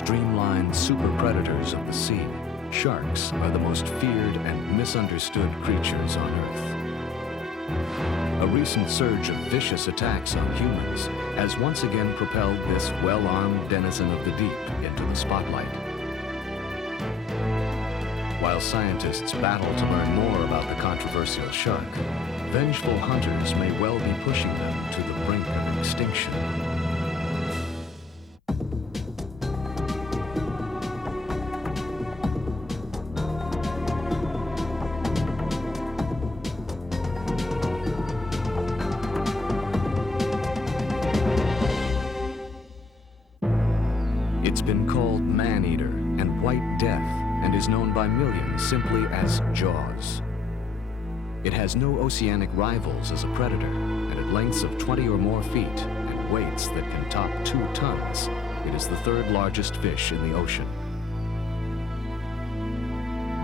streamlined super predators of the sea, sharks are the most feared and misunderstood creatures on Earth. A recent surge of vicious attacks on humans has once again propelled this well-armed denizen of the deep into the spotlight. While scientists battle to learn more about the controversial shark, vengeful hunters may well be pushing them to the brink of extinction. It's been called man-eater and white death and is known by millions simply as Jaws. It has no oceanic rivals as a predator, and at lengths of 20 or more feet and weights that can top 2 tons, it is the third largest fish in the ocean.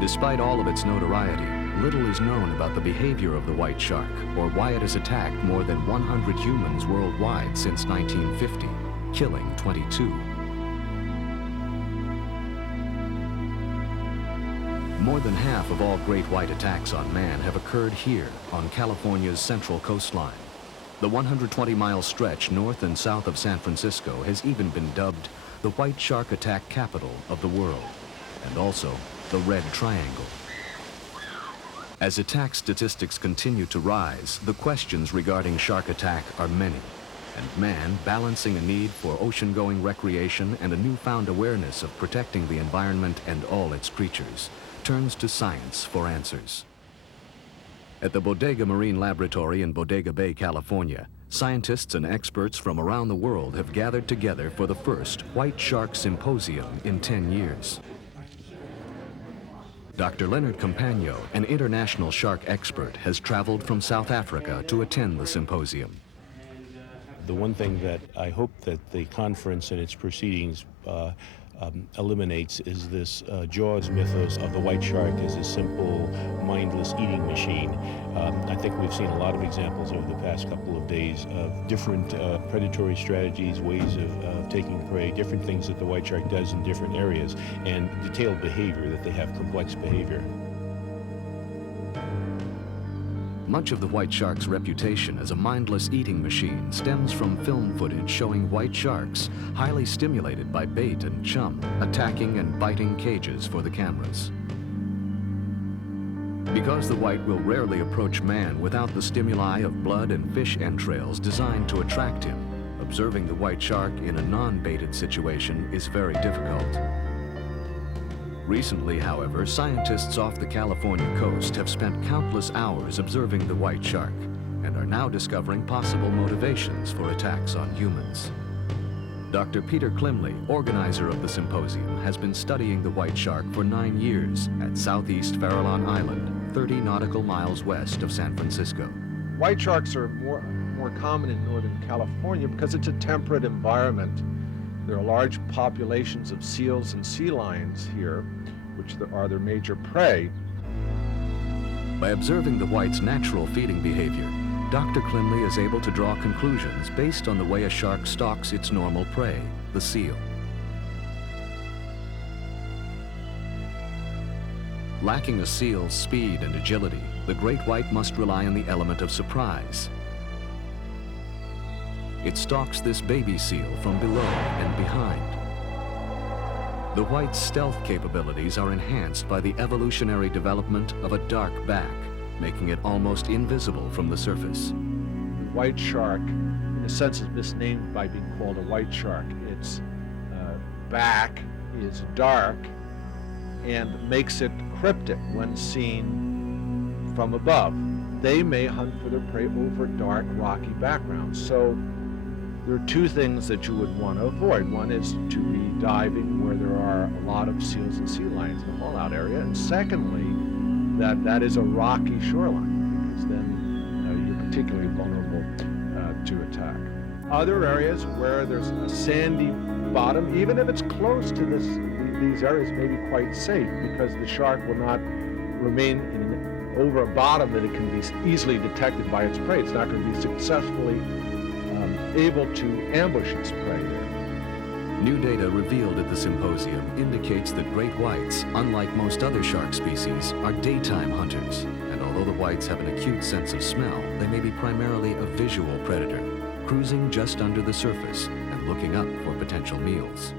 Despite all of its notoriety, little is known about the behavior of the white shark or why it has attacked more than 100 humans worldwide since 1950, killing 22. More than half of all great white attacks on man have occurred here on California's central coastline. The 120-mile stretch north and south of San Francisco has even been dubbed the white shark attack capital of the world, and also the Red Triangle. As attack statistics continue to rise, the questions regarding shark attack are many, and man, balancing a need for ocean-going recreation and a newfound awareness of protecting the environment and all its creatures, turns to science for answers. At the Bodega Marine Laboratory in Bodega Bay, California, scientists and experts from around the world have gathered together for the first White Shark Symposium in 10 years. Dr. Leonard Campagno, an international shark expert, has traveled from South Africa to attend the symposium. The one thing that I hope that the conference and its proceedings eliminates is this Jaws mythos of the white shark as a simple, mindless eating machine. I think we've seen a lot of examples over the past couple of days of different predatory strategies, ways of taking prey, different things that the white shark does in different areas, and detailed behavior, that they have complex behavior. Much of the white shark's reputation as a mindless eating machine stems from film footage showing white sharks, highly stimulated by bait and chum, attacking and biting cages for the cameras. Because the white will rarely approach man without the stimuli of blood and fish entrails designed to attract him, observing the white shark in a non-baited situation is very difficult. Recently, however, scientists off the California coast have spent countless hours observing the white shark and are now discovering possible motivations for attacks on humans. Dr. Peter Klimley, organizer of the symposium, has been studying the white shark for 9 years at southeast Farallon Island, 30 nautical miles west of San Francisco. White sharks are more common in Northern California because it's a temperate environment. There are large populations of seals and sea lions here, which are their major prey. By observing the white's natural feeding behavior, Dr. Klimley is able to draw conclusions based on the way a shark stalks its normal prey, the seal. Lacking a seal's speed and agility, the great white must rely on the element of surprise. It stalks this baby seal from below and behind. The white's stealth capabilities are enhanced by the evolutionary development of a dark back, making it almost invisible from the surface. The white shark, in a sense, is misnamed by being called a white shark. Its back is dark and makes it cryptic when seen from above. They may hunt for their prey over dark, rocky backgrounds. So there are 2 things that you would want to avoid. One is to be diving where there are a lot of seals and sea lions in the fallout area. And secondly, that is a rocky shoreline, because then you're particularly vulnerable to attack. Other areas where there's a sandy bottom, even if it's close to these areas, may be quite safe, because the shark will not remain over a bottom that it can be easily detected by its prey. It's not going to be successfully able to ambush its prey there. New data revealed at the symposium indicates that great whites, unlike most other shark species, are daytime hunters. And although the whites have an acute sense of smell, they may be primarily a visual predator, cruising just under the surface and looking up for potential meals.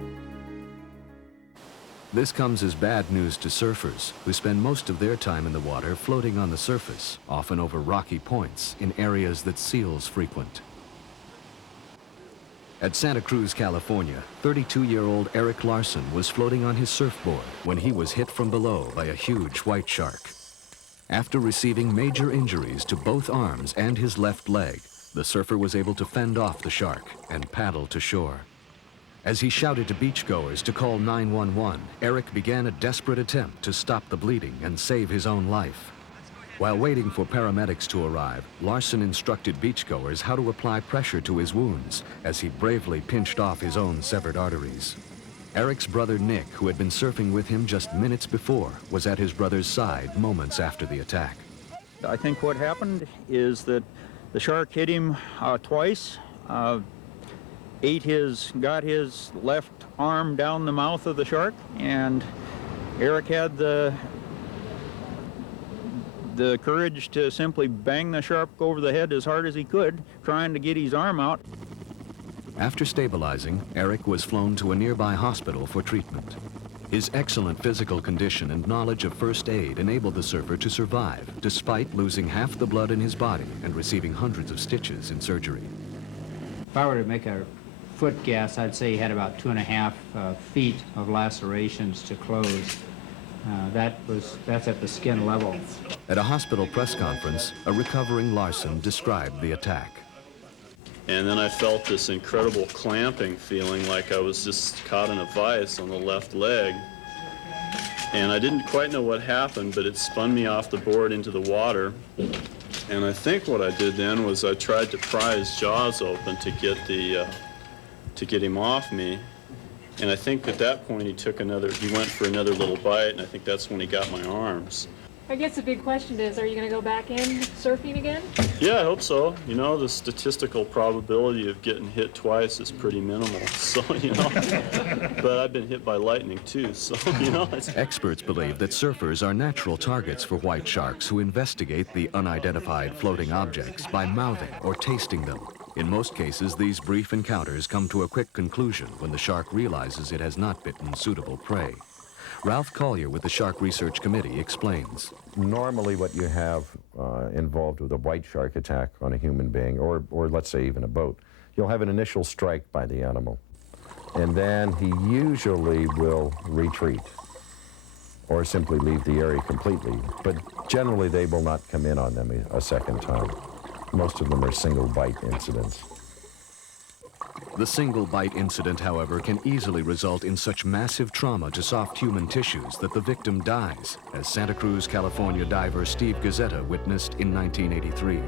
This comes as bad news to surfers, who spend most of their time in the water floating on the surface, often over rocky points in areas that seals frequent. At Santa Cruz, California, 32-year-old Eric Larson was floating on his surfboard when he was hit from below by a huge white shark. After receiving major injuries to both arms and his left leg, the surfer was able to fend off the shark and paddle to shore. As he shouted to beachgoers to call 911, Eric began a desperate attempt to stop the bleeding and save his own life. While waiting for paramedics to arrive, Larson instructed beachgoers how to apply pressure to his wounds as he bravely pinched off his own severed arteries. Eric's brother Nick, who had been surfing with him just minutes before, was at his brother's side moments after the attack. I think what happened is that the shark hit him twice, got his left arm down the mouth of the shark, and Eric had the courage to simply bang the shark over the head as hard as he could, trying to get his arm out. After stabilizing, Eric was flown to a nearby hospital for treatment. His excellent physical condition and knowledge of first aid enabled the surfer to survive, despite losing half the blood in his body and receiving hundreds of stitches in surgery. If I were to make a foot guess, I'd say he had about 2.5 feet of lacerations to close. That's at the skin level. At a hospital press conference, a recovering Larson described the attack. And then I felt this incredible clamping feeling, like I was just caught in a vise on the left leg. And I didn't quite know what happened, but it spun me off the board into the water. And I think what I did then was I tried to pry his jaws open to get him off me. And I think at that point he went for another little bite, and I think that's when he got my arms. I guess the big question is, are you going to go back in surfing again? Yeah, I hope so. You know, the statistical probability of getting hit twice is pretty minimal, so, you know. But I've been hit by lightning too, so, you know. Experts believe that surfers are natural targets for white sharks who investigate the unidentified floating objects by mouthing or tasting them. In most cases, these brief encounters come to a quick conclusion when the shark realizes it has not bitten suitable prey. Ralph Collier with the Shark Research Committee explains. Normally what you have involved with a white shark attack on a human being, or let's say even a boat, you'll have an initial strike by the animal. And then he usually will retreat or simply leave the area completely. But generally they will not come in on them a second time. Most of them are single bite incidents. The single bite incident, however, can easily result in such massive trauma to soft human tissues that the victim dies, as Santa Cruz, California diver Steve Gazzetta witnessed in 1983.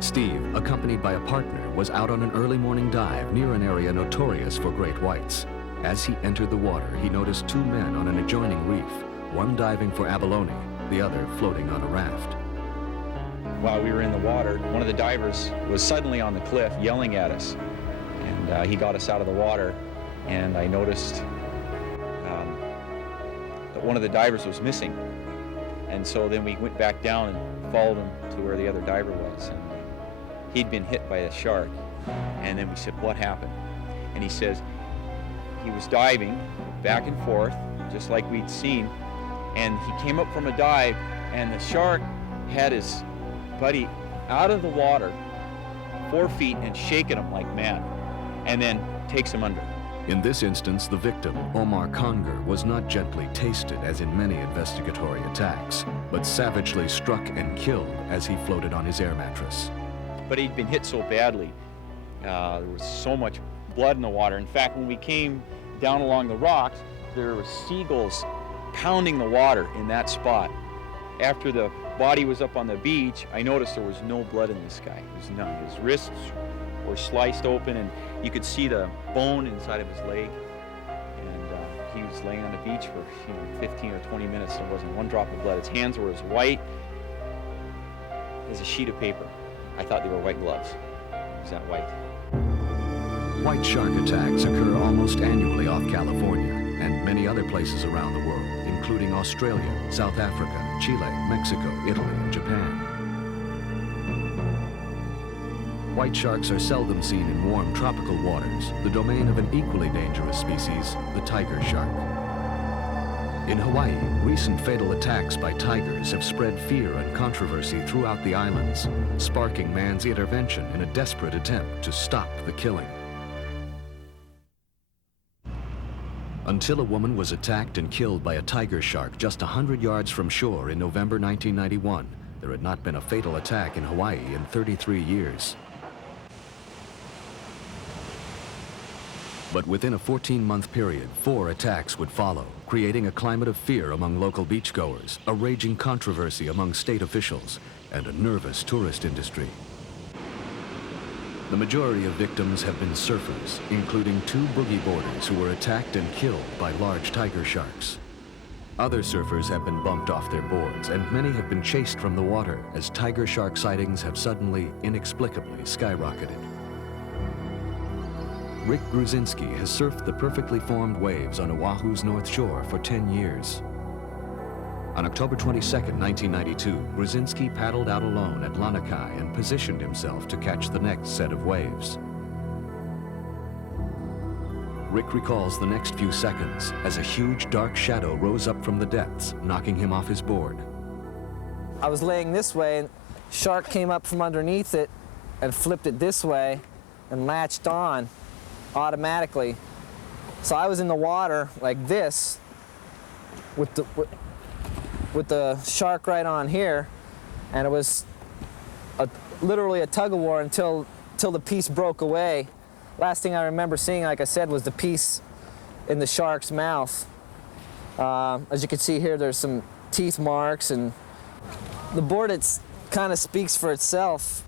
Steve, accompanied by a partner, was out on an early morning dive near an area notorious for great whites. As he entered the water, he noticed two men on an adjoining reef, one diving for abalone, the other floating on a raft. While we were in the water, one of the divers was suddenly on the cliff yelling at us. And he got us out of the water, and I noticed that one of the divers was missing. And so then we went back down and followed him to where the other diver was. And he'd been hit by a shark. And then we said, what happened? And he says he was diving back and forth, just like we'd seen. And he came up from a dive, and the shark had his buddy out of the water 4 feet and shaking him like mad, and then takes him under. In this instance, the victim, Omar Conger, was not gently tasted as in many investigatory attacks, but savagely struck and killed as he floated on his air mattress. But he'd been hit so badly, there was so much blood in the water. In fact, when we came down along the rocks, there were seagulls pounding the water in that spot. After the body was up on the beach, I noticed there was no blood in this guy. There was none. His wrists were sliced open, and you could see the bone inside of his leg. And he was laying on the beach for 15 or 20 minutes. There wasn't one drop of blood. His hands were as white as a sheet of paper. I thought they were white gloves. He was that white. White shark attacks occur almost annually off California and many other places around the world, including Australia, South Africa, Chile, Mexico, Italy, and Japan. White sharks are seldom seen in warm tropical waters, the domain of an equally dangerous species, the tiger shark. In Hawaii, recent fatal attacks by tigers have spread fear and controversy throughout the islands, sparking man's intervention in a desperate attempt to stop the killing. Until a woman was attacked and killed by a tiger shark just 100 yards from shore in November 1991, there had not been a fatal attack in Hawaii in 33 years. But within a 14-month period, 4 attacks would follow, creating a climate of fear among local beachgoers, a raging controversy among state officials, and a nervous tourist industry. The majority of victims have been surfers, including 2 boogie boarders who were attacked and killed by large tiger sharks. Other surfers have been bumped off their boards, and many have been chased from the water as tiger shark sightings have suddenly, inexplicably skyrocketed. Rick Gruzinski has surfed the perfectly formed waves on Oahu's North Shore for 10 years. On October 22, 1992, Gruzinski paddled out alone at Lanakai and positioned himself to catch the next set of waves. Rick recalls the next few seconds as a huge dark shadow rose up from the depths, knocking him off his board. I was laying this way, and a shark came up from underneath it and flipped it this way and latched on automatically. So I was in the water like this with the shark right on here, and it was literally a tug of war until the piece broke away. Last thing I remember seeing, like I said, was the piece in the shark's mouth. As you can see here, there's some teeth marks, and the board kind of speaks for itself.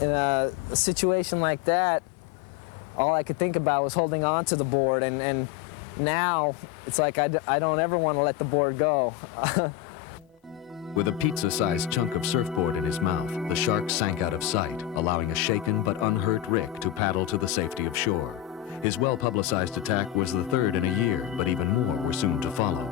In a situation like that, all I could think about was holding on to the board, and now it's like I don't ever want to let the board go. With a pizza-sized chunk of surfboard in his mouth, the shark sank out of sight, allowing a shaken but unhurt Rick to paddle to the safety of shore. His well-publicized attack was the 3rd in a year, but even more were soon to follow.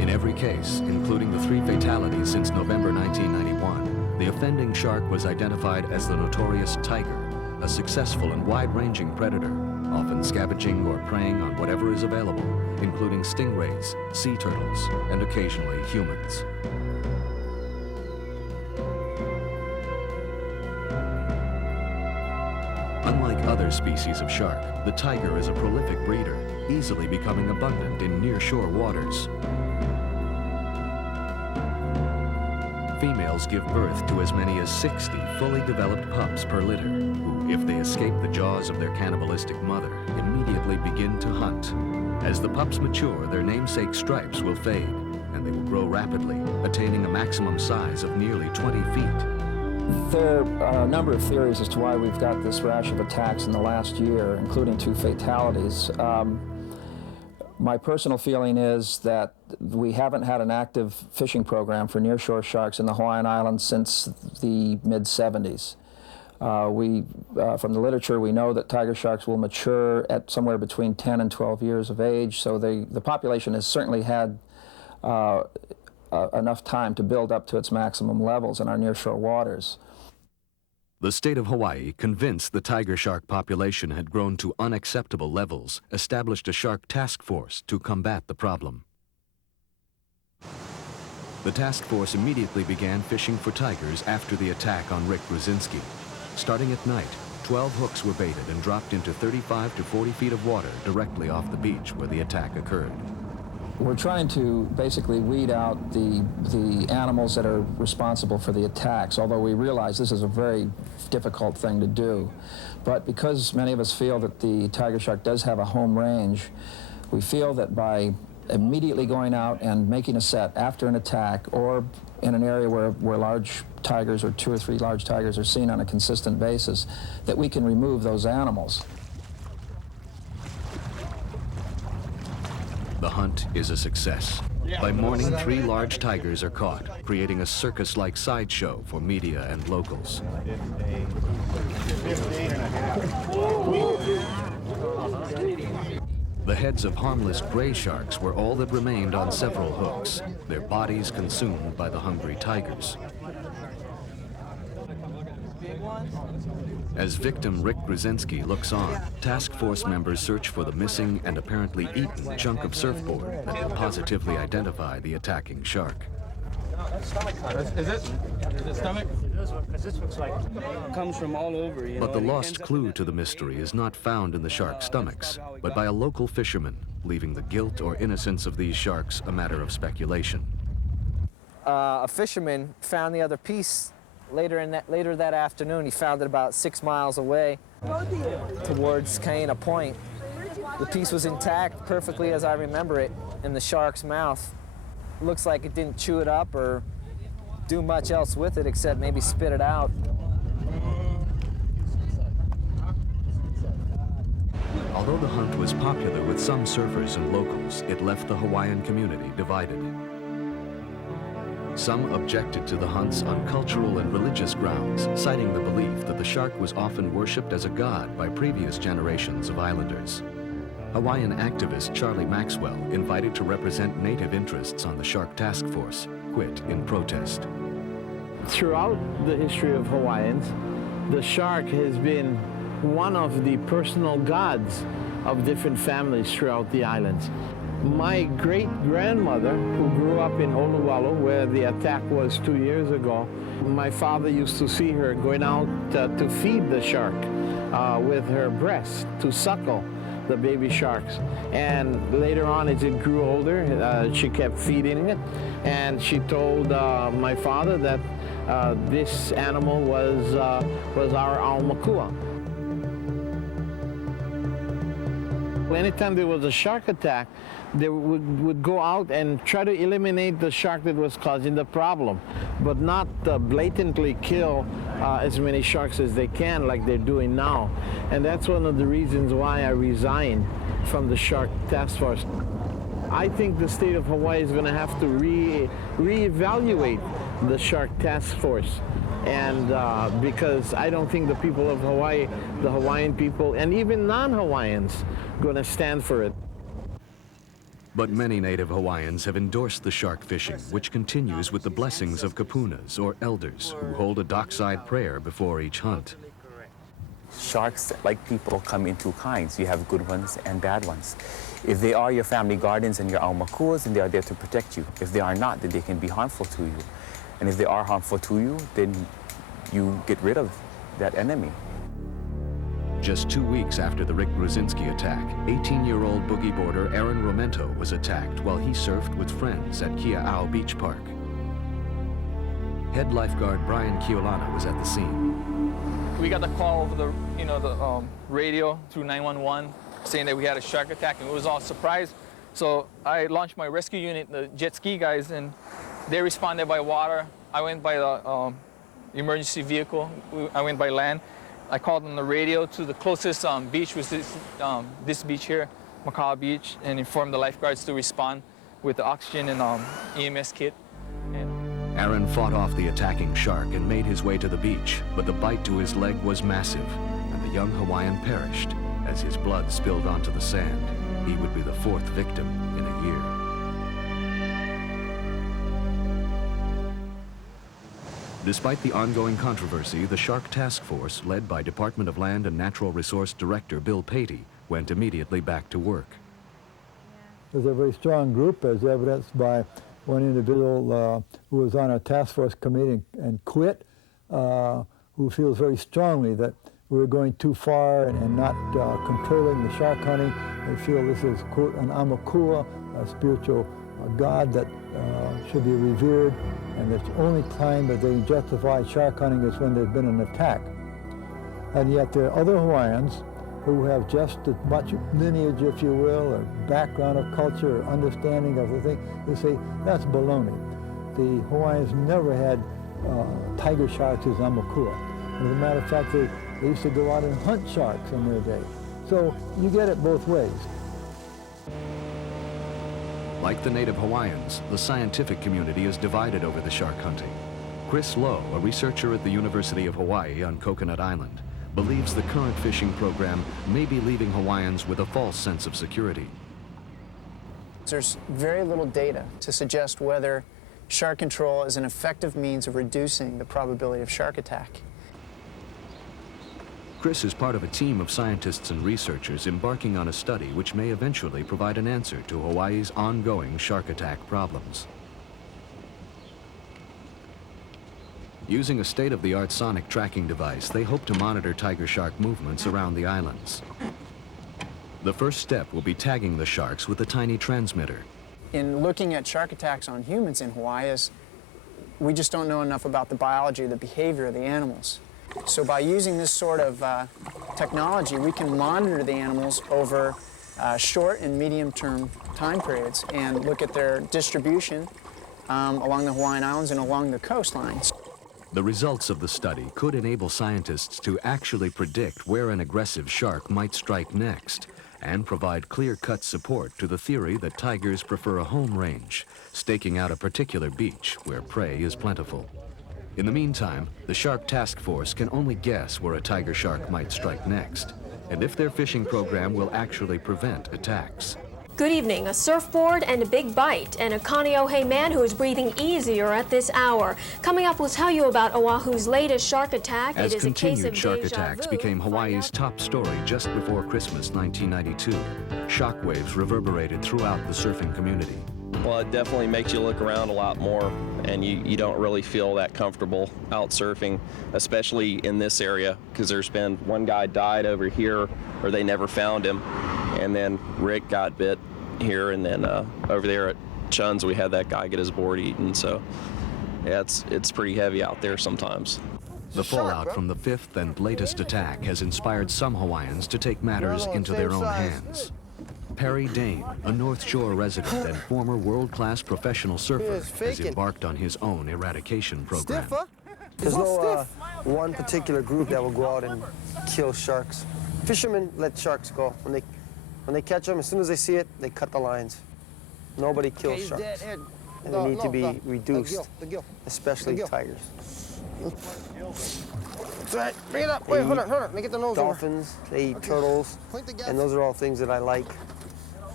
In every case, including the 3 fatalities since November 1991, the offending shark was identified as the notorious tiger, a successful and wide-ranging predator, often scavenging or preying on whatever is available, including stingrays, sea turtles, and occasionally humans. Unlike other species of shark, the tiger is a prolific breeder, easily becoming abundant in near-shore waters. Females give birth to as many as 60 fully developed pups per litter, who, if they escape the jaws of their cannibalistic mother, immediately begin to hunt. As the pups mature, their namesake stripes will fade, and they will grow rapidly, attaining a maximum size of nearly 20 feet. There are a number of theories as to why we've got this rash of attacks in the last year, including 2 fatalities. My personal feeling is that we haven't had an active fishing program for nearshore sharks in the Hawaiian Islands since the mid-70s. From the literature, we know that tiger sharks will mature at somewhere between 10 and 12 years of age, so the population has certainly had enough time to build up to its maximum levels in our nearshore waters. The state of Hawaii, convinced the tiger shark population had grown to unacceptable levels, established a shark task force to combat the problem. The task force immediately began fishing for tigers after the attack on Rick Gruzinski. Starting at night, 12 hooks were baited and dropped into 35 to 40 feet of water directly off the beach where the attack occurred. We're trying to basically weed out the animals that are responsible for the attacks, although we realize this is a very difficult thing to do. But because many of us feel that the tiger shark does have a home range, we feel that by immediately going out and making a set after an attack, or in an area where large tigers or 2 or 3 large tigers are seen on a consistent basis, that we can remove those animals. The hunt is a success. By morning, 3 large tigers are caught, creating a circus-like sideshow for media and locals. 15 and a half. The heads of harmless gray sharks were all that remained on several hooks, their bodies consumed by the hungry tigers. As victim Rick Grzycki looks on, task force members search for the missing and apparently eaten chunk of surfboard that will positively identify the attacking shark. Is it stomach? This looks like comes from all over. But the lost clue to the mystery is not found in the shark's stomachs, but by a local fisherman, leaving the guilt or innocence of these sharks a matter of speculation. A fisherman found the other piece later that afternoon. He found it about 6 miles away towards Cayena Point. The piece was intact, perfectly as I remember it, in the shark's mouth. Looks like it didn't chew it up or do much else with it except maybe spit it out. Although the hunt was popular with some surfers and locals, it left the Hawaiian community divided. Some objected to the hunts on cultural and religious grounds, citing the belief that the shark was often worshipped as a god by previous generations of islanders. Hawaiian activist Charlie Maxwell, invited to represent native interests on the Shark Task Force, quit in protest. Throughout the history of Hawaiians, the shark has been one of the personal gods of different families throughout the islands. My great-grandmother, who grew up in Oluwalu, where the attack was 2 years ago, my father used to see her going out to feed the shark with her breast, to suckle the baby sharks. And later on, as it grew older, she kept feeding it, and she told my father that this animal was our aumakua. Anytime there was a shark attack, they would go out and try to eliminate the shark that was causing the problem, but not blatantly kill as many sharks as they can like they're doing now. And that's one of the reasons why I resigned from the Shark Task Force. I think the state of Hawaii is going to have to reevaluate the Shark Task Force. And because I don't think the people of Hawaii, the Hawaiian people, and even non-Hawaiians, going to stand for it. But many native Hawaiians have endorsed the shark fishing, which continues with the blessings of kapunas, or elders, who hold a dockside prayer before each hunt. Sharks, like people, come in two kinds. You have good ones and bad ones. If they are your family guardians and your aumakuas, then they are there to protect you. If they are not, then they can be harmful to you. And if they are harmful to you, then you get rid of that enemy. Just 2 weeks after the Rick Grzycki attack, 18-year-old boogie boarder Aaron Romento was attacked while he surfed with friends at Kia'au Beach Park. Head lifeguard Brian Kiolana was at the scene. We got the call over the radio through 911 saying that we had a shark attack, and it was all surprise. So I launched my rescue unit, the jet ski guys, and they responded by water. I went by the emergency vehicle. I went by land. I called on the radio to the closest beach, which is this beach here, Macau Beach, and informed the lifeguards to respond with the oxygen and EMS kit. Aaron fought off the attacking shark and made his way to the beach, but the bite to his leg was massive, and the young Hawaiian perished as his blood spilled onto the sand. He would be the fourth victim in a year. Despite the ongoing controversy, the Shark Task Force, led by Department of Land and Natural Resource Director Bill Patey, went immediately back to work. There's a very strong group, as evidenced by one individual who was on our task force committee and quit, who feels very strongly that we're going too far and not controlling the shark hunting. They feel this is, quote, an aumakua, a spiritual god that should be revered, and the only time that they can justify shark hunting is when there's been an attack. And yet there are other Hawaiians who have just as much lineage, if you will, or background of culture, or understanding of the thing. They say, that's baloney. The Hawaiians never had tiger sharks as aumakua. As a matter of fact, they used to go out and hunt sharks in their day. So you get it both ways. Like the native Hawaiians, the scientific community is divided over the shark hunting. Chris Lowe, a researcher at the University of Hawaii on Coconut Island, believes the current fishing program may be leaving Hawaiians with a false sense of security. There's very little data to suggest whether shark control is an effective means of reducing the probability of shark attack. Chris is part of a team of scientists and researchers embarking on a study which may eventually provide an answer to Hawaii's ongoing shark attack problems. Using a state-of-the-art sonic tracking device, they hope to monitor tiger shark movements around the islands. The first step will be tagging the sharks with a tiny transmitter. In looking at shark attacks on humans in Hawaii, we just don't know enough about the biology or the behavior of the animals. So by using this sort of technology, we can monitor the animals over short and medium-term time periods and look at their distribution along the Hawaiian Islands and along the coastlines. The results of the study could enable scientists to actually predict where an aggressive shark might strike next and provide clear-cut support to the theory that tigers prefer a home range, staking out a particular beach where prey is plentiful. In the meantime, the Shark Task Force can only guess where a tiger shark might strike next, and if their fishing program will actually prevent attacks. Good evening. A surfboard and a big bite, and a Kaneohe man who is breathing easier at this hour. Coming up, we'll tell you about Oahu's latest shark attack. As it is a case continued of shark déjà attacks vu. became Hawaii's top story just before Christmas 1992, shockwaves reverberated throughout the surfing community. Well, it definitely makes you look around a lot more, and you don't really feel that comfortable out surfing, especially in this area, because there's been one guy died over here, or they never found him, and then Rick got bit here, and then over there at Chun's we had that guy get his board eaten. So yeah, it's pretty heavy out there sometimes. The fallout from the fifth and latest attack has inspired some Hawaiians to take matters into their own hands. Perry Dane, a North Shore resident and former world-class professional surfer, has embarked on his own eradication program. There's no one particular group that will go out and kill sharks. Fishermen let sharks go. When they catch them, as soon as they see it, they cut the lines. Nobody kills sharks. And they need to be reduced, especially tigers. That's right. Bring it up. Wait, hold on. Let me get the nose over. Dolphins, they eat turtles, and those are all things that I like.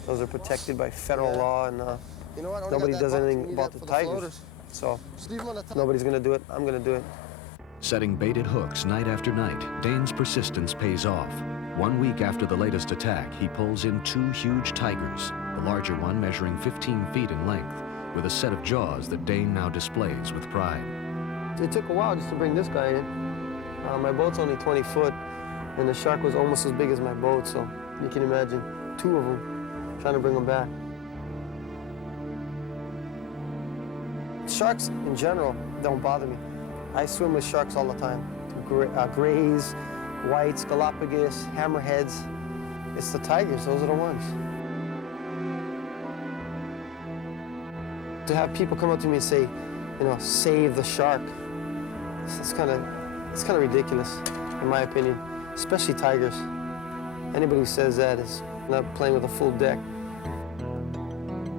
Those are protected by federal law, and nobody does anything about the tigers. So nobody's going to do it. I'm going to do it. Setting baited hooks night after night, Dane's persistence pays off. 1 week after the latest attack, he pulls in 2 huge tigers, the larger one measuring 15 feet in length, with a set of jaws that Dane now displays with pride. It took a while just to bring this guy in. My boat's only 20 foot, and the shark was almost as big as my boat, so you can imagine 2 of them trying to bring them back. Sharks, in general, don't bother me. I swim with sharks all the time. Grays, whites, Galapagos, hammerheads. It's the tigers, those are the ones. To have people come up to me and say, save the shark, it's kind of ridiculous, in my opinion, especially tigers. Anybody who says that is not playing with a full deck.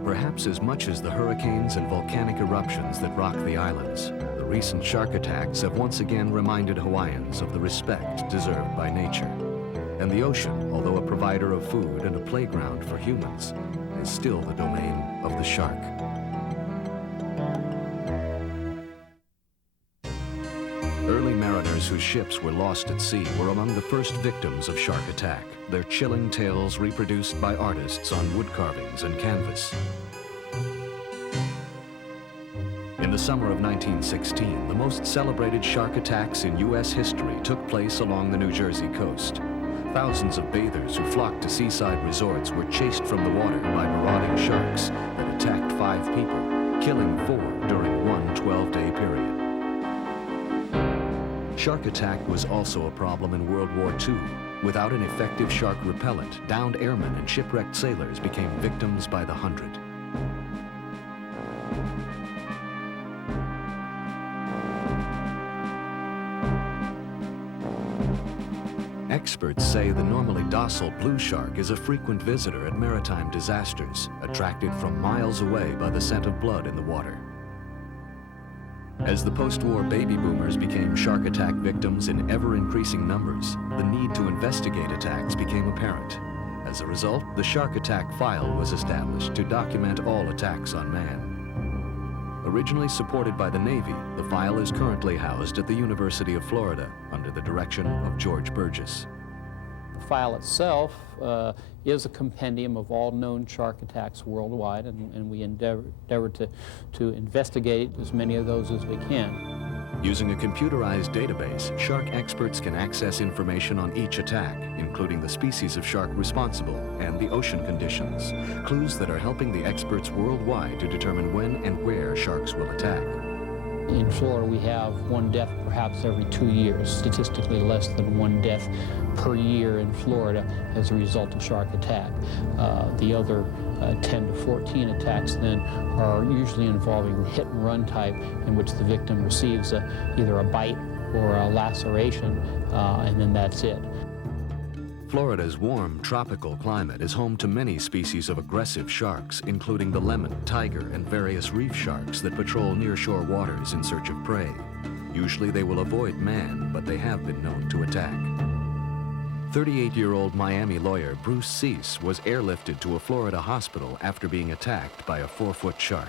Perhaps as much as the hurricanes and volcanic eruptions that rock the islands, the recent shark attacks have once again reminded Hawaiians of the respect deserved by nature. And the ocean, although a provider of food and a playground for humans, is still the domain of the shark. Early mariners whose ships were lost at sea were among the first victims of shark attack, their chilling tales reproduced by artists on wood carvings and canvas. In the summer of 1916, the most celebrated shark attacks in U.S. history took place along the New Jersey coast. Thousands of bathers who flocked to seaside resorts were chased from the water by marauding sharks that attacked 5 people, killing 4 during one 12-day period. Shark attack was also a problem in World War II. Without an effective shark repellent, downed airmen and shipwrecked sailors became victims by the hundred. Experts say the normally docile blue shark is a frequent visitor at maritime disasters, attracted from miles away by the scent of blood in the water. As the post-war baby boomers became shark attack victims in ever-increasing numbers, the need to investigate attacks became apparent. As a result, the Shark Attack File was established to document all attacks on man. Originally supported by the Navy, the file is currently housed at the University of Florida under the direction of George Burgess. The file itself is a compendium of all known shark attacks worldwide, and we endeavor to investigate as many of those as we can. Using a computerized database, shark experts can access information on each attack, including the species of shark responsible and the ocean conditions, clues that are helping the experts worldwide to determine when and where sharks will attack. In Florida, we have one death perhaps every 2 years, statistically less than one death per year in Florida as a result of shark attack. The other 10 to 14 attacks then are usually involving the hit and run type, in which the victim receives either a bite or a laceration, and then that's it. Florida's warm tropical climate is home to many species of aggressive sharks, including the lemon, tiger, and various reef sharks that patrol nearshore waters in search of prey. Usually they will avoid man, but they have been known to attack. 38-year-old Miami lawyer Bruce Cease was airlifted to a Florida hospital after being attacked by a 4-foot shark.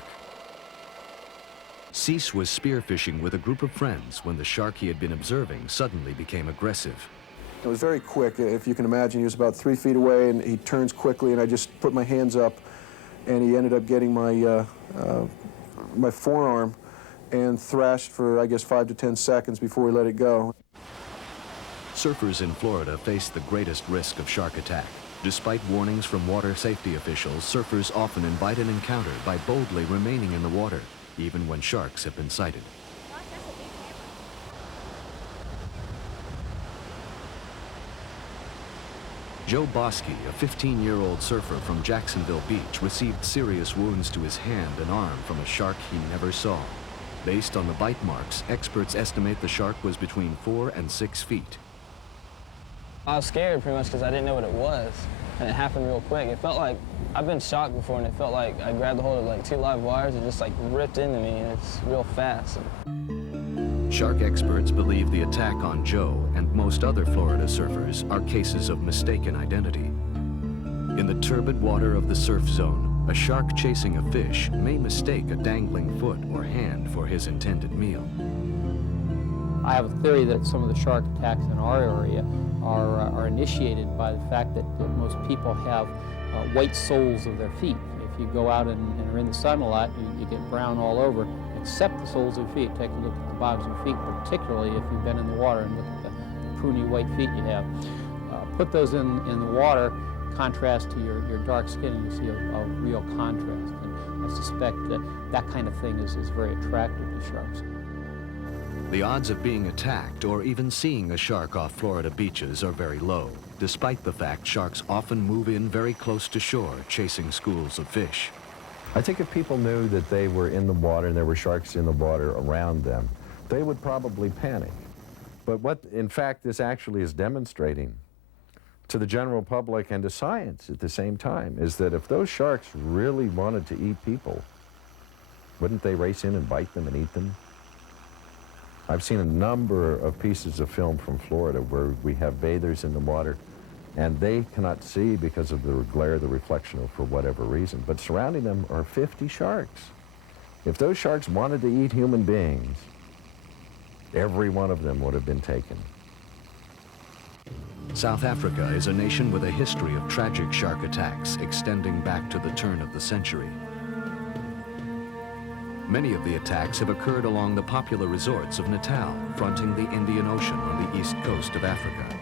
Cease was spearfishing with a group of friends when the shark he had been observing suddenly became aggressive. It was very quick. If you can imagine, he was about 3 feet away, and he turns quickly, and I just put my hands up, and he ended up getting my my forearm and thrashed for, I guess, 5 to 10 seconds before he let it go. Surfers in Florida face the greatest risk of shark attack. Despite warnings from water safety officials, surfers often invite an encounter by boldly remaining in the water, even when sharks have been sighted. Joe Bosky, a 15-year-old surfer from Jacksonville Beach, received serious wounds to his hand and arm from a shark he never saw. Based on the bite marks, experts estimate the shark was between 4 and 6 feet. I was scared pretty much because I didn't know what it was, and it happened real quick. It felt like, I've been shocked before, and it felt like I grabbed a hold of like 2 live wires and just like ripped into me, and it's real fast. Shark experts believe the attack on Joe and most other Florida surfers are cases of mistaken identity. In the turbid water of the surf zone, a shark chasing a fish may mistake a dangling foot or hand for his intended meal. I have a theory that some of the shark attacks in our area are initiated by the fact that most people have white soles of their feet. If you go out and are in the sun a lot, you get brown all over, except the soles of your feet. Take a look at the bottoms of your feet, particularly if you've been in the water, and look at the pruny white feet you have. Put those in the water, contrast to your dark skin, and you see a real contrast. And I suspect that kind of thing is very attractive to sharks. The odds of being attacked or even seeing a shark off Florida beaches are very low, despite the fact sharks often move in very close to shore, chasing schools of fish. I think if people knew that they were in the water and there were sharks in the water around them, they would probably panic. But what, in fact, this actually is demonstrating to the general public and to science at the same time is that if those sharks really wanted to eat people, wouldn't they race in and bite them and eat them? I've seen a number of pieces of film from Florida where we have bathers in the water and they cannot see because of the glare, the reflection, or for whatever reason. But surrounding them are 50 sharks. If those sharks wanted to eat human beings, every one of them would have been taken. South Africa is a nation with a history of tragic shark attacks extending back to the turn of the century. Many of the attacks have occurred along the popular resorts of Natal, fronting the Indian Ocean on the east coast of Africa.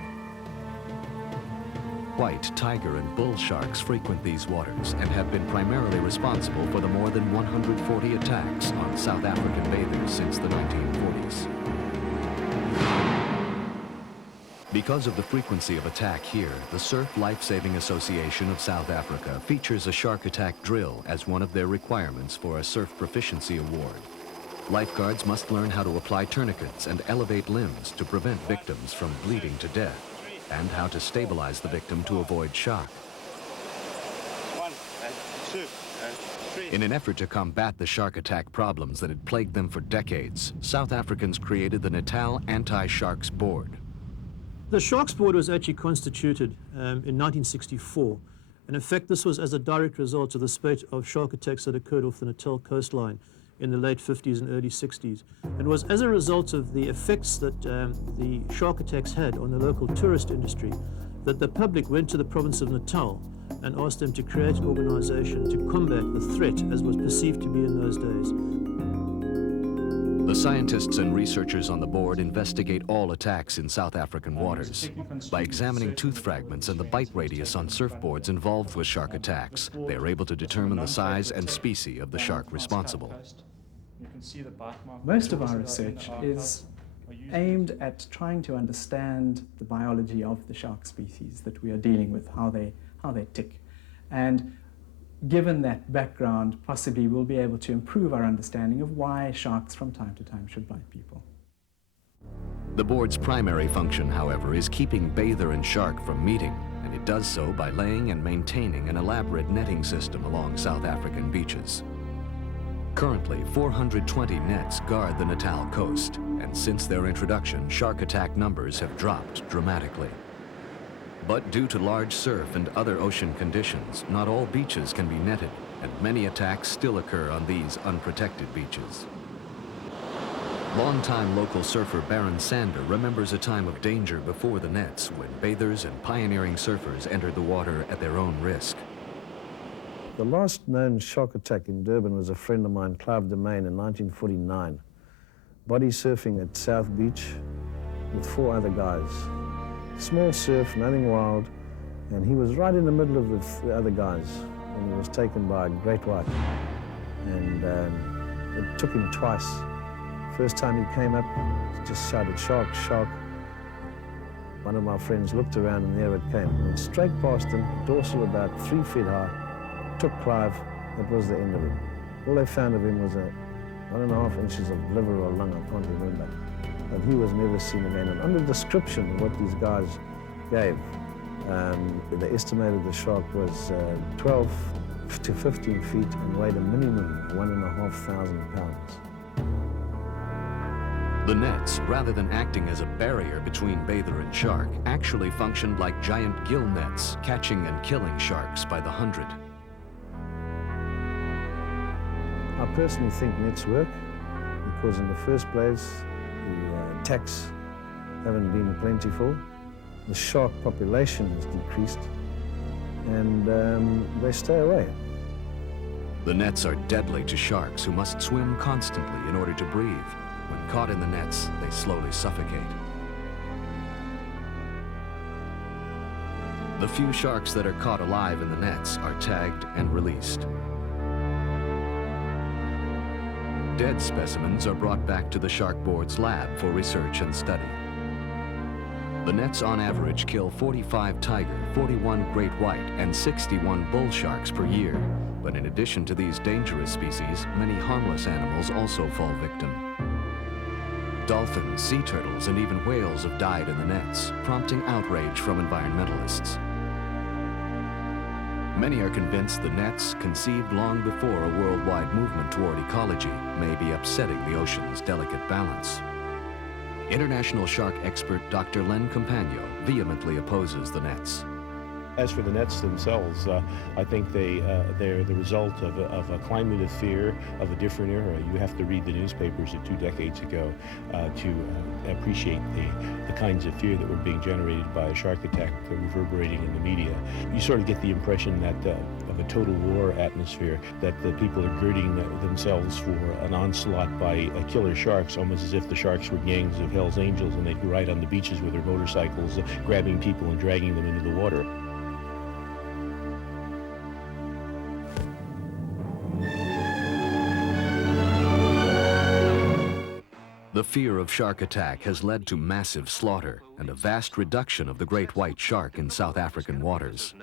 White, tiger, and bull sharks frequent these waters and have been primarily responsible for the more than 140 attacks on South African bathers since the 1940s. Because of the frequency of attack here, the Surf Life-Saving Association of South Africa features a shark attack drill as one of their requirements for a Surf Proficiency Award. Lifeguards must learn how to apply tourniquets and elevate limbs to prevent victims from bleeding to death, and how to stabilize the victim to avoid shock. 1 and 2 and 3 In an effort to combat the shark attack problems that had plagued them for decades, South Africans created the Natal Anti-Sharks Board. The Sharks Board was actually constituted in 1964. And in fact, this was as a direct result of the spate of shark attacks that occurred off the Natal coastline in the late 50s and early 60s. It was as a result of the effects that the shark attacks had on the local tourist industry that the public went to the province of Natal and asked them to create an organization to combat the threat as was perceived to be in those days. The scientists and researchers on the board investigate all attacks in South African waters. By examining tooth fragments and the bite radius on surfboards involved with shark attacks, they are able to determine the size and species of the shark responsible. Most of our research is aimed at trying to understand the biology of the shark species that we are dealing with, how they tick. And given that background, possibly we'll be able to improve our understanding of why sharks from time to time should bite people. The board's primary function, however, is keeping bather and shark from meeting, and it does so by laying and maintaining an elaborate netting system along South African beaches. Currently, 420 nets guard the Natal coast, and since their introduction, shark attack numbers have dropped dramatically. But due to large surf and other ocean conditions, not all beaches can be netted, and many attacks still occur on these unprotected beaches. Longtime local surfer Baron Sander remembers a time of danger before the nets when bathers and pioneering surfers entered the water at their own risk. The last known shark attack in Durban was a friend of mine, Clive Demain, in 1949. Body surfing at South Beach with 4 other guys. Small surf, nothing wild, and he was right in the middle of the other guys, and he was taken by a great white. And it took him twice. First time he came up, he just shouted, "Shark, shark." One of my friends looked around and there it came. It went straight past him, dorsal about 3 feet high, took Clive, that was the end of him. All they found of him was 1.5 inches of liver or lung, I can't remember. And he was never seen again. And under the description of what these guys gave, they estimated the shark was 12 to 15 feet and weighed a minimum of 1,500 pounds. The nets, rather than acting as a barrier between bather and shark, actually functioned like giant gill nets, catching and killing sharks by the hundred. I personally think nets work because in the first place, the attacks haven't been plentiful, the shark population has decreased, and they stay away. The nets are deadly to sharks who must swim constantly in order to breathe. When caught in the nets, they slowly suffocate. The few sharks that are caught alive in the nets are tagged and released. Dead specimens are brought back to the Shark Board's lab for research and study. The nets on average kill 45 tiger, 41 great white, and 61 bull sharks per year. But in addition to these dangerous species, many harmless animals also fall victim. Dolphins, sea turtles, and even whales have died in the nets, prompting outrage from environmentalists. Many are convinced the nets, conceived long before a worldwide movement toward ecology, may be upsetting the ocean's delicate balance. International shark expert Dr. Len Campagno vehemently opposes the nets. As for the nets themselves, I think they're the result of a climate of fear of a different era. You have to read the newspapers of 2 decades ago to appreciate the kinds of fear that were being generated by a shark attack reverberating in the media. You sort of get the impression that of a total war atmosphere, that the people are girding themselves for an onslaught by killer sharks, almost as if the sharks were gangs of Hell's Angels and they'd ride on the beaches with their motorcycles, grabbing people and dragging them into the water. The fear of shark attack has led to massive slaughter and a vast reduction of the great white shark in South African waters.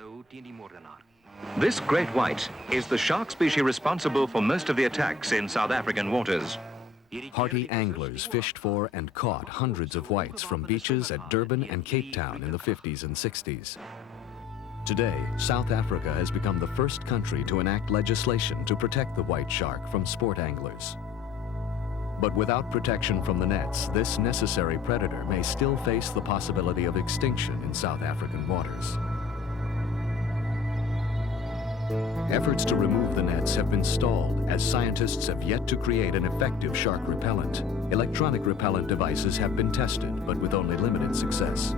This great white is the shark species responsible for most of the attacks in South African waters. Hardy anglers fished for and caught hundreds of whites from beaches at Durban and Cape Town in the 50s and 60s. Today, South Africa has become the first country to enact legislation to protect the white shark from sport anglers. But without protection from the nets, this necessary predator may still face the possibility of extinction in South African waters. Efforts to remove the nets have been stalled as scientists have yet to create an effective shark repellent. Electronic repellent devices have been tested, but with only limited success.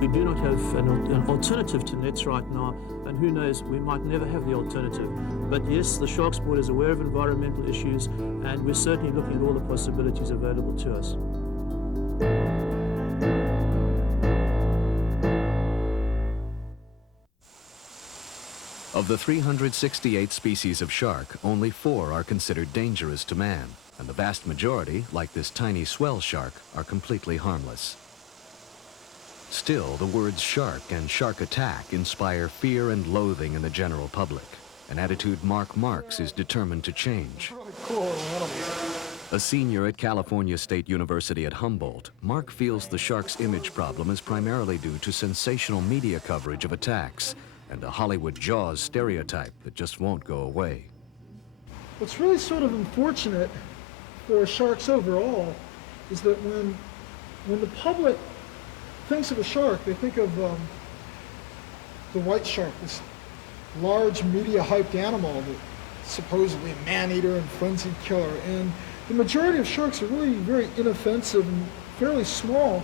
We do not have an alternative to nets right now, and who knows, we might never have the alternative. But yes, the Sharks Board is aware of environmental issues, and we're certainly looking at all the possibilities available to us. Of the 368 species of shark, only 4 are considered dangerous to man, and the vast majority, like this tiny swell shark, are completely harmless. Still, the words shark and shark attack inspire fear and loathing in the general public, an attitude Mark Marks is determined to change. A senior at California State University at Humboldt, Mark feels the shark's image problem is primarily due to sensational media coverage of attacks and a Hollywood Jaws stereotype that just won't go away. What's really sort of unfortunate for sharks overall is that when the public thinks of a shark, they think of the white shark, this large media-hyped animal that's supposedly a man-eater and frenzied killer. And the majority of sharks are really very inoffensive and fairly small.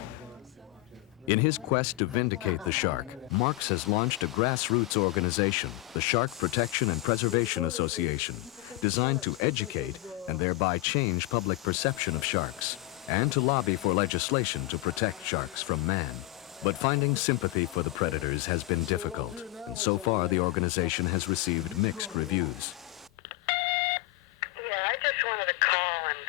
In his quest to vindicate the shark, Marks has launched a grassroots organization, the Shark Protection and Preservation Association, designed to educate and thereby change public perception of sharks, and to lobby for legislation to protect sharks from man. But finding sympathy for the predators has been difficult, and so far the organization has received mixed reviews. Yeah, I just wanted to call and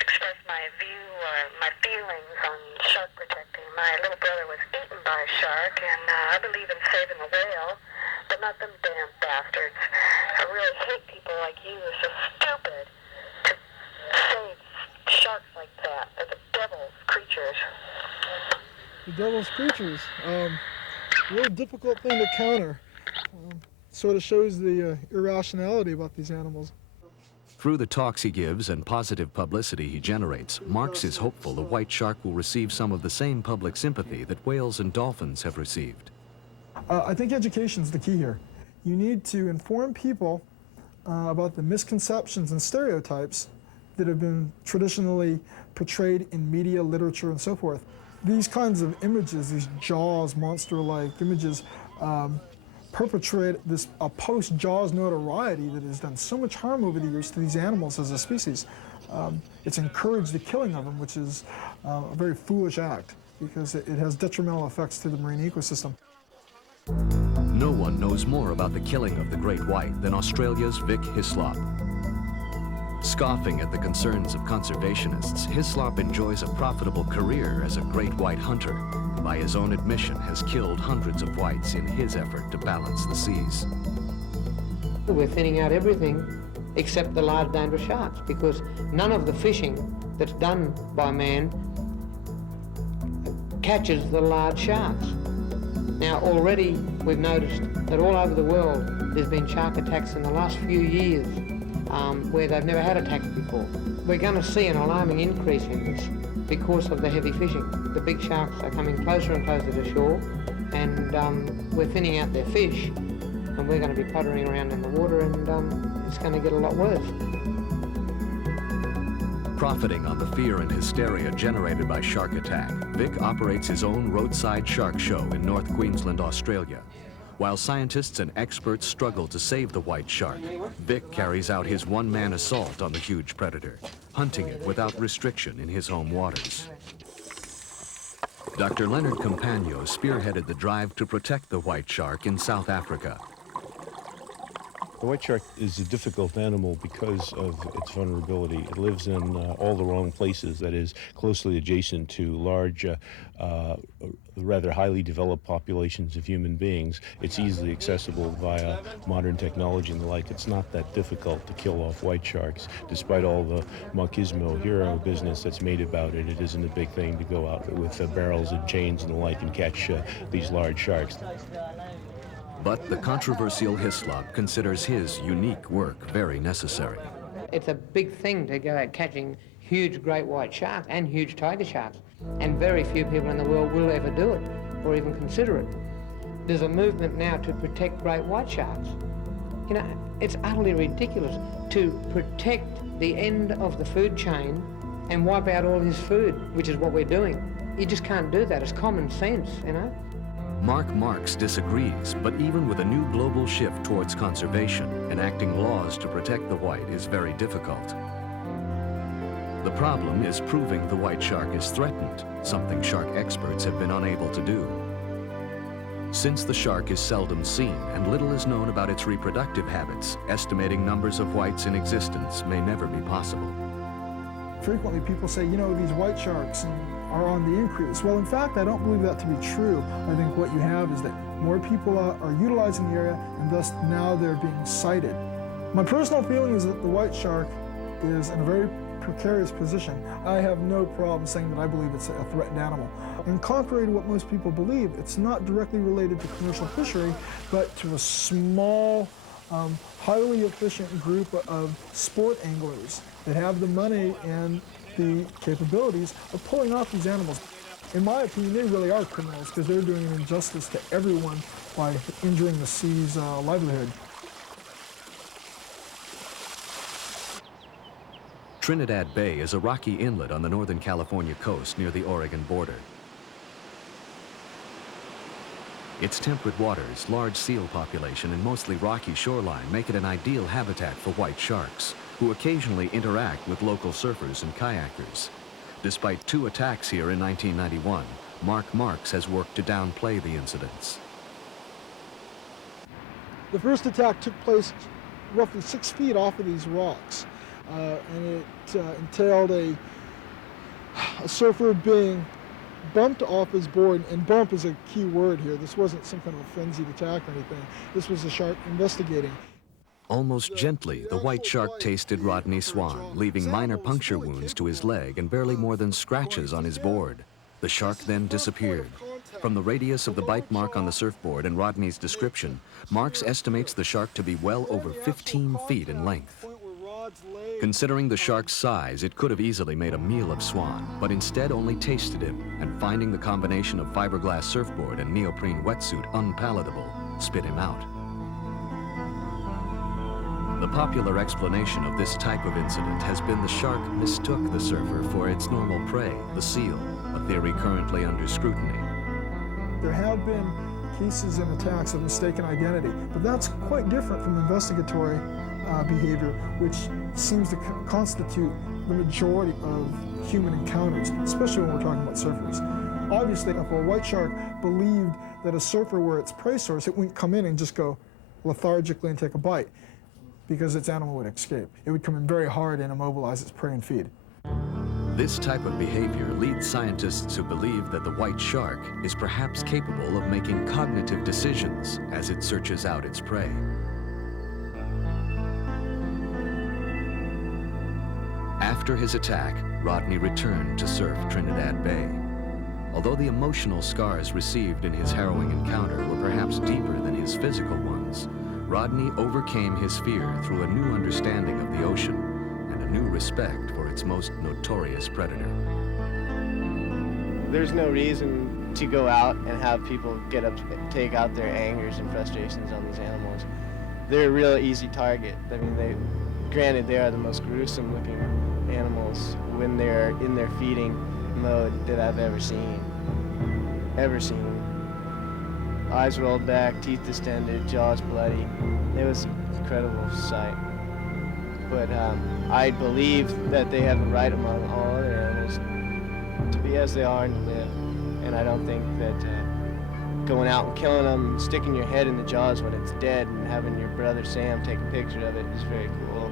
express my view or my feelings on shark protecting. My little brother was eaten by a shark, and I believe in saving the whale, but not them damn bastards. I really hate people like you. It's so stupid to save sharks like that. They're the devil's creatures. The devil's creatures. Real difficult thing to counter. Sort of shows the irrationality about these animals. Through the talks he gives and positive publicity he generates, Marks is hopeful the white shark will receive some of the same public sympathy that whales and dolphins have received. I think education's the key here. You need to inform people about the misconceptions and stereotypes that have been traditionally portrayed in media, literature, and so forth. These kinds of images, these Jaws monster-like images, perpetrate this post-Jaws notoriety that has done so much harm over the years to these animals as a species. It's encouraged the killing of them, which is a very foolish act because it has detrimental effects to the marine ecosystem. No one knows more about the killing of the great white than Australia's Vic Hislop. Scoffing at the concerns of conservationists, Hislop enjoys a profitable career as a great white hunter. By his own admission, has killed hundreds of whites in his effort to balance the seas. We're thinning out everything except the large dangerous sharks because none of the fishing that's done by man catches the large sharks. Now already we've noticed that all over the world there's been shark attacks in the last few years where they've never had attacks before. We're going to see an alarming increase in this because of the heavy fishing. The big sharks are coming closer and closer to shore, and we're thinning out their fish, and we're going to be puttering around in the water, and it's going to get a lot worse. Profiting on the fear and hysteria generated by shark attack, Vic operates his own roadside shark show in North Queensland, Australia. While scientists and experts struggle to save the white shark, Vic carries out his one-man assault on the huge predator, hunting it without restriction in his home waters. Dr. Leonard Campagno spearheaded the drive to protect the white shark in South Africa. The white shark is a difficult animal because of its vulnerability. It lives in all the wrong places, that is, closely adjacent to large, rather highly developed populations of human beings. It's easily accessible via modern technology and the like. It's not that difficult to kill off white sharks, despite all the machismo hero business that's made about it. It isn't a big thing to go out with barrels and chains and the like and catch these large sharks. But the controversial Hislop considers his unique work very necessary. It's a big thing to go out catching huge great white sharks and huge tiger sharks, and very few people in the world will ever do it or even consider it. There's a movement now to protect great white sharks. You know, it's utterly ridiculous to protect the end of the food chain and wipe out all his food, which is what we're doing. You just can't do that. It's common sense, you know. Mark Marks disagrees, but even with a new global shift towards conservation, enacting laws to protect the white is very difficult. The problem is proving the white shark is threatened, something shark experts have been unable to do. Since the shark is seldom seen and little is known about its reproductive habits, estimating numbers of whites in existence may never be possible. Frequently people say, you know, these white sharks are on the increase. Well, in fact, I don't believe that to be true. I think what you have is that more people are utilizing the area, and thus now they're being sighted. My personal feeling is that the white shark is in a very precarious position. I have no problem saying that I believe it's a threatened animal. And contrary to what most people believe, it's not directly related to commercial fishery, but to a small, highly efficient group of sport anglers that have the money and the capabilities of pulling off these animals. In my opinion, they really are criminals because they're doing an injustice to everyone by injuring the sea's livelihood. Trinidad Bay is a rocky inlet on the Northern California coast near the Oregon border. Its temperate waters, large seal population, and mostly rocky shoreline make it an ideal habitat for white sharks, who occasionally interact with local surfers and kayakers. Despite 2 attacks here in 1991, Mark Marks has worked to downplay the incidents. The first attack took place roughly 6 feet off of these rocks, and it entailed a surfer being bumped off his board, and bump is a key word here. This wasn't some kind of a frenzied attack or anything. This was a shark investigating. Almost gently, the white shark tasted Rodney Swan, leaving minor puncture wounds to his leg and barely more than scratches on his board. The shark then disappeared. From the radius of the bite mark on the surfboard and Rodney's description, Marks estimates the shark to be well over 15 feet in length. Considering the shark's size, it could have easily made a meal of Swan, but instead only tasted him, and finding the combination of fiberglass surfboard and neoprene wetsuit unpalatable, spit him out. The popular explanation of this type of incident has been the shark mistook the surfer for its normal prey, the seal, a theory currently under scrutiny. There have been cases and attacks of mistaken identity, but that's quite different from investigatory behavior, which seems to constitute the majority of human encounters, especially when we're talking about surfers. Obviously, if a white shark believed that a surfer were its prey source, it wouldn't come in and just go lethargically and take a bite, because its animal would escape. It would come in very hard and immobilize its prey and feed. This type of behavior leads scientists to believe that the white shark is perhaps capable of making cognitive decisions as it searches out its prey. After his attack, Rodney returned to surf Trinidad Bay. Although the emotional scars received in his harrowing encounter were perhaps deeper than his physical ones, Rodney overcame his fear through a new understanding of the ocean and a new respect for its most notorious predator. There's no reason to go out and have people take out their angers and frustrations on these animals. They're a real easy target. I mean, granted, they are the most gruesome looking animals when they're in their feeding mode that I've ever seen. Eyes rolled back, teeth distended, jaws bloody. It was an incredible sight. But I believe that they have a right among all other animals to be as they are and to live. And I don't think that going out and killing them, and sticking your head in the jaws when it's dead, and having your brother Sam take a picture of it is very cool.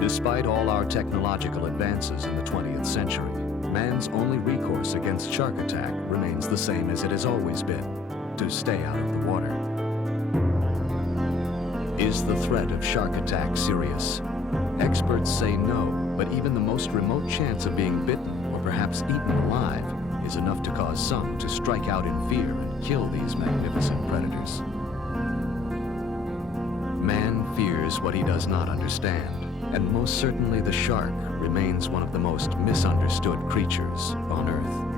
Despite all our technological advances in the 20th century, man's only recourse against shark attack remains the same as it has always been: to stay out of the water. Is the threat of shark attack serious? Experts say no, but even the most remote chance of being bitten or perhaps eaten alive is enough to cause some to strike out in fear and kill these magnificent predators. Man fears what he does not understand, and most certainly the shark remains one of the most misunderstood creatures on Earth.